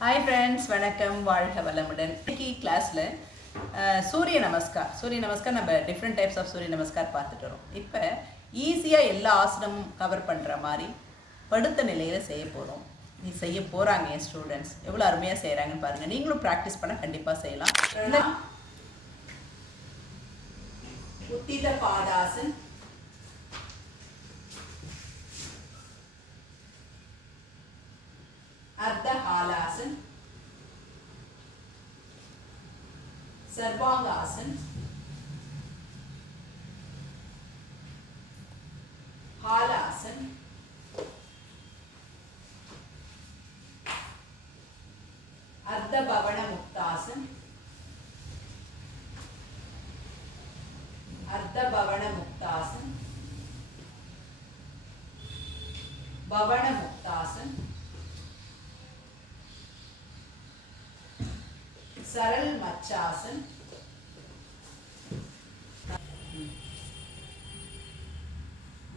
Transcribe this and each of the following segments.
Hi friends, வணக்கம், வாழ்க வளமுடன். இன்னைக்கு கிளாஸில் சூரிய நமஸ்கார் நம்ம டிஃப்ரெண்ட் டைப்ஸ் ஆஃப் சூரிய நமஸ்கார் பார்த்துட்டு வரோம். இப்போ ஈஸியாக எல்லா ஆசனமும் கவர் பண்ணுற மாதிரி படுத்த நிலையில் செய்ய போகிறோம். நீ செய்ய போகிறாங்க என் ஸ்டூடெண்ட்ஸ் எவ்வளோ அருமையாக செய்கிறாங்கன்னு பாருங்கள். நீங்களும் ப்ராக்டிஸ் பண்ண கண்டிப்பாக செய்யலாம். உத்தித பாதாசன், अर्ध हालासन, सर्वांगासन, हालासन, अर्ध भवन मुक्तासन, अर्ध भवन मुक्तासन, भवन मुक्तासन, सरल मच्चासन,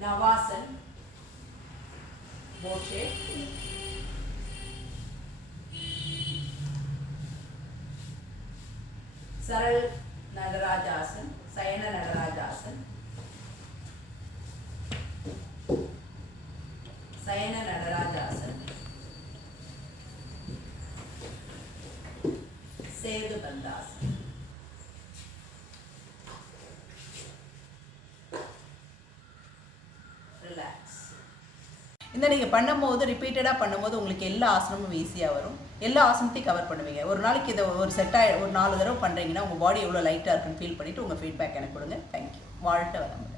नवासन, मोक्षे, सरल नटराजासन, शयन नटराजासन, शयन नटराजासन, सेतु बंदासन. ரிலாக்ஸ். இந்த நீங்கள் பண்ணும்போது ரிப்பீட்டடாக பண்ணும்போது உங்களுக்கு எல்லா ஆசனமும் ஈஸியாக வரும். எல்லா ஆசனத்தையும் கவர் பண்ணுவீங்க. ஒரு நாளைக்கு இதை ஒரு செட்டாக ஒரு 4 தடவை பண்ணுறீங்கன்னா உங்கள் பாடி எவ்வளோ லைட்டாக இருக்குன்னு ஃபீல் பண்ணிவிட்டு உங்கள் ஃபீட்பேக் எனக்கு கொடுங்க. தேங்க்யூ. வாழ்க வளமுடன்.